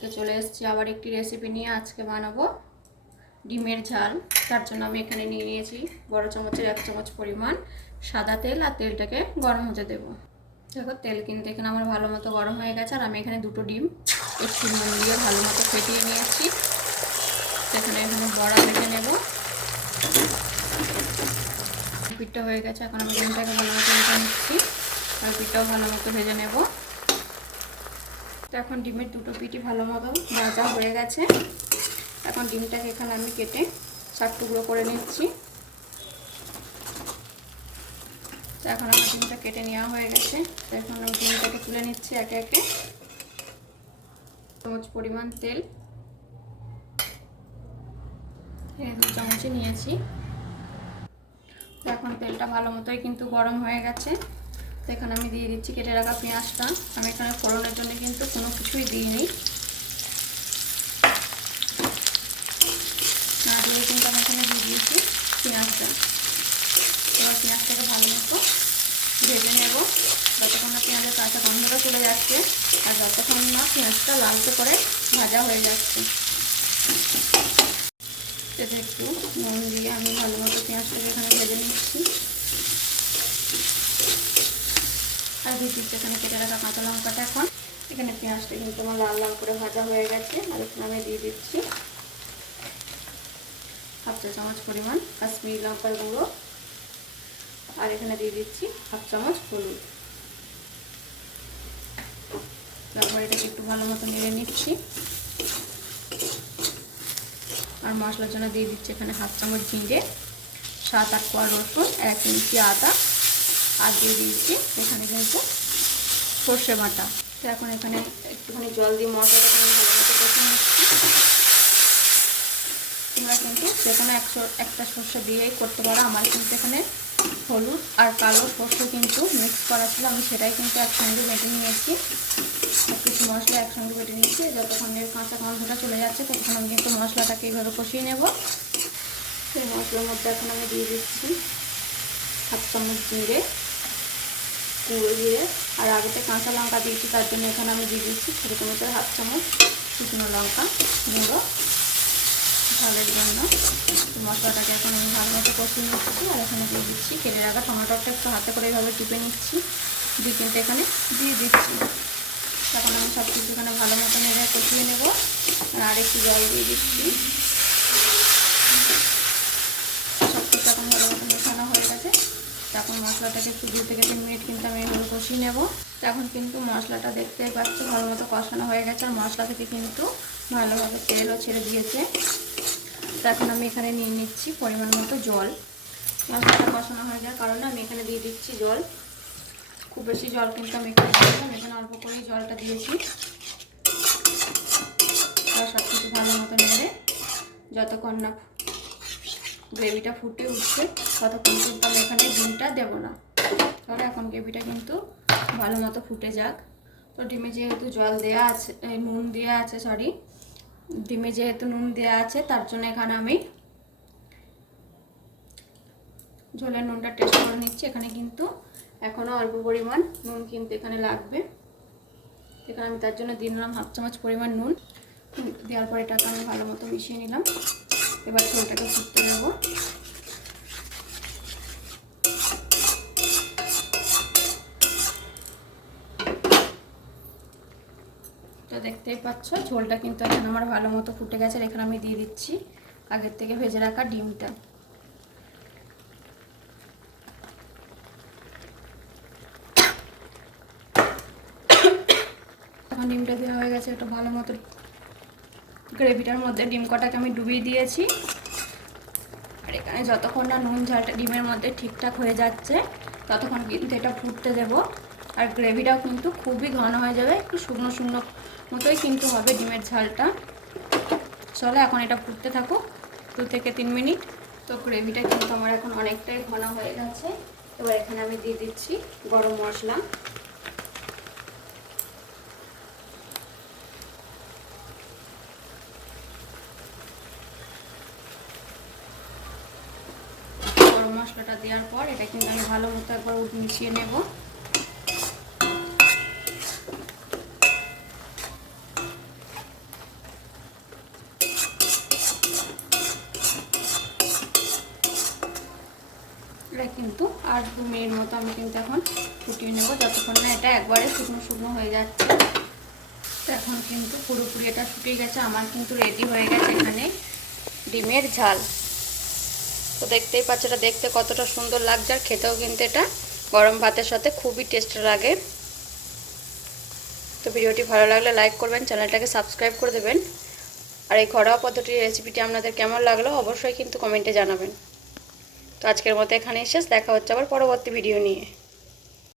তো চলে এসেছি আবার একটি রেসিপি নিয়ে। আজকে বানাবো ডিমের ঝাল। তার জন্য আমি এখানে নিয়ে নিয়েছি বড় চামচের 1 চামচ পরিমাণ সাদা তেল, আর তেলটাকে গরম হতে দেব। দেখো তেল কিন্তু এখানে আমার ভালো মতো গরম হয়ে গেছে, আর আমি এখানে 2টো ডিম একটু নুন দিয়ে ভালো মতো ফেটিয়ে নিয়েছি। এখানে বড়া ভেজে নেব। পিঠটা হয়ে গেছে, এখন আমি ডিমটাকে ভালো মতো ভেজে নিচ্ছি, আর পিঠটাও ভালো মতো ভেজে নেব। তো এখন ডিমের 2টো পিঠই ভালো মতো ভাজা হয়ে গেছে। এখন ডিমটাকে এখানে আমি কেটে 4 টুকরো করে নিচ্ছি। তো এখন আমার ডিমটা কেটে নেওয়া হয়ে গেছে। তো এখন আমি ডিমটাকে তুলে নিচ্ছি একে একে। 1 চামচ পরিমাণ তেল 2 চামচই নিয়েছি। তো এখন তেলটা ভালো মতোই কিন্তু গরম হয়ে গেছে। তো এখানে আমি দিয়ে দিচ্ছি কেটে রাখা পেঁয়াজটা। আমি এখানে ফোড়নের জন্য কিন্তু কোনো কিছুই দিইনি, না দিয়ে কিন্তু আমি এখানে দিয়ে দিয়েছি পেঁয়াজটা। এবার পেঁয়াজটাকে ভালো মতো ভেজে নেব, যতক্ষণ না পেঁয়াজের কাঁচা গন্ধটা চলে যাচ্ছে, আর যতক্ষণ না পেঁয়াজটা লালচে করে ভাজা হয়ে যাচ্ছে। এতে একটু নুন দিয়ে আমি ভালো মতো পেঁয়াজটাকে এখানে ভেজে নিচ্ছি। আর দিয়ে দিচ্ছি এখানে কেটে রাখা কাঁচা লঙ্কাটা। এখন এখানে পেঁয়াজটা কিন্তু আমার লাল লাল করে ভাজা হয়ে গেছে, আর এখানে আমি দিয়ে দিচ্ছি 1/2 চা চামচ পরিমাণ কাশ্মীরি লঙ্কার গুঁড়ো, আর এখানে দিয়ে দিচ্ছি 1/2 চামচ হলুদ। তারপর এটাকে একটু ভালো মতো নেড়ে নিচ্ছি। আর মশলার জন্য দিয়ে দিচ্ছি এখানে 1/2 চামচ জিরে, 7-8 কোয়া রসুন, 1 ইঞ্চি আদা, আর দিয়ে দিচ্ছি এখানে কিন্তু সর্ষে বাটা। তো এখন এখানে একটুখানি জল দিয়ে মশলাটাকে আমি ভালো মতো কষে নিচ্ছি। তোমরা কিন্তু যেখানে একটা সর্ষে দিয়েই করতে পারো। আমার কিন্তু এখানে হলুদ আর কালো সর্ষে কিন্তু মিক্স করা ছিল, আমি সেটাই কিন্তু একসঙ্গে বেটে নিয়েছি। কিছু মশলা একসঙ্গে বেটে নিয়েছি। যতক্ষণ এর কাঁচা গন্ধটা চলে যাচ্ছে ততক্ষণ আমি কিন্তু মশলাটাকে এইভাবে কষিয়ে নেব। সেই মশলার মধ্যে এখন আমি দিয়ে দিচ্ছি 1/2 চামচ জিরে, গুঁড়ো জিরে, আর আগেতে কাঁচা লঙ্কা দিয়েছি, তার জন্য এখানে আমি দিয়ে দিচ্ছি ছোটো চামচের 1/2 চামচ শুকনো লঙ্কা গুঁড়ো ঝালের জন্য। মশলাটাকে এখন আমি ভালো মতো কষিয়ে নিচ্ছি, আর এখানে দিয়ে দিচ্ছি কেটে রাখা টমেটোটা একটু হাতে করে এইভাবে টিপে নিচ্ছি, দিয়ে কিন্তু এখানে দিয়ে দিচ্ছি। তখন আমি সব কিছু এখানে ভালো মতো নেড়ে কষিয়ে নেব, আর একটু জল দিয়ে দিচ্ছি। সব কিছু এখন ভালো মতো মেশানো হয়ে গেছে। তখন মশলাটাকে একটু 2 থেকে 3 মিনিট কিন্তু আমি এভাবে কষিয়ে নেব। তখন কিন্তু মশলাটা দেখতেই পাচ্ছি ভালো মতো কষানো হয়ে গেছে, আর মশলা থেকে কিন্তু ভালোভাবে তেলও ছেড়ে দিয়েছে। তো এখন আমি এখানে নিয়ে নিচ্ছি পরিমাণ মতো জল। মশলাটা কষানো হয়ে যাওয়ার কারণে আমি এখানে দিয়ে দিচ্ছি জল। খুব বেশি জল কিন্তু আমি এখানে দিই না, এখানে অল্প করেই জলটা দিয়েছি। আর সব কিছু ভালো মতো নেড়ে যতক্ষণ না গ্রেভিটা ফুটে উঠছে ততক্ষণ কিন্তু আমি এখানে ডিমটা দেবো না। তাহলে এখন গ্রেভিটা কিন্তু ভালো মতো ফুটে যাক। তো ডিমে যেহেতু জল দেওয়া আছে, নুন দেওয়া আছে, ডিমে যেহেতু নুন দেওয়া আছে, তার জন্য এখানে আমি ঝোলের নুনটা টেস্ট করে নিচ্ছি। এখানে কিন্তু এখনও অল্প পরিমাণ নুন কিন্তু এখানে লাগবে। এখানে আমি তার জন্য দিয়ে নিলাম 1/2 চামচ পরিমাণ নুন। দেওয়ার পর এটাকে আমি ভালো মতো মিশিয়ে নিলাম। এবার ঝোলটাকে ফুটতে দেব। তো দেখতেই পাচ্ছ ঝোলটা কিন্তু এখন আমার ভালো মতো ফুটে গেছে। এখানে আমি দিয়ে দিচ্ছি আগের থেকে ভেজে রাখা ডিমটা। এখন ডিমটা দেওয়া হয়ে গেছে, একটা ভালো মতো গ্রেভিটার মধ্যে ডিম কটাকে আমি ডুবিয়ে দিয়েছি। আর এখানে যতক্ষণ না নুন ঝালটা ডিমের মধ্যে ঠিকঠাক হয়ে যাচ্ছে ততক্ষণ কিন্তু এটা ফুটতে দেব। আর গ্রেভিটাও কিন্তু খুবই ঘন হয়ে যাবে, একটু শুকনো শুকনো মতোই কিন্তু হবে ডিমের ঝালটা। চলো এখন এটা ফুটতে থাকুক 2 থেকে 3 মিনিট। তো গ্রেভিটা কিন্তু আমার এখন অনেকটাই ঘন হয়ে গেছে। এবার এখানে আমি দিয়ে দিচ্ছি গরম মশলা। গরম মশলাটা দেওয়ার পর এটা কিন্তু আমি ভালো মতো একবার মিশিয়ে নেব। কিন্তু আর 2 মিনিট মতো আমি কিন্তু এখন ফুটিয়ে নেব, যতক্ষণ না এটা একবারে শুকনো শুকনো হয়ে যাচ্ছে। তো এখন কিন্তু পুরোপুরি এটা শুকিয়ে গেছে, আমার কিন্তু রেডি হয়ে গেছে এখানে ডিমের ঝাল। তো দেখতেই পাচ্ছ এটা দেখতে কতটা সুন্দর লাগছে, আর খেতেও কিন্তু এটা গরম ভাতের সাথে খুবই টেস্টি লাগে। তো ভিডিওটি ভালো লাগলে লাইক করবেন, চ্যানেলটাকে সাবস্ক্রাইব করে দেবেন। আর এই ঘরোয়া পদ্ধতির রেসিপিটি আপনাদের কেমন লাগলো অবশ্যই কিন্তু কমেন্টে জানাবেন। তো আজকের মতো এখানেই শেষ, দেখা হচ্ছে আবার পরবর্তী ভিডিও নিয়ে।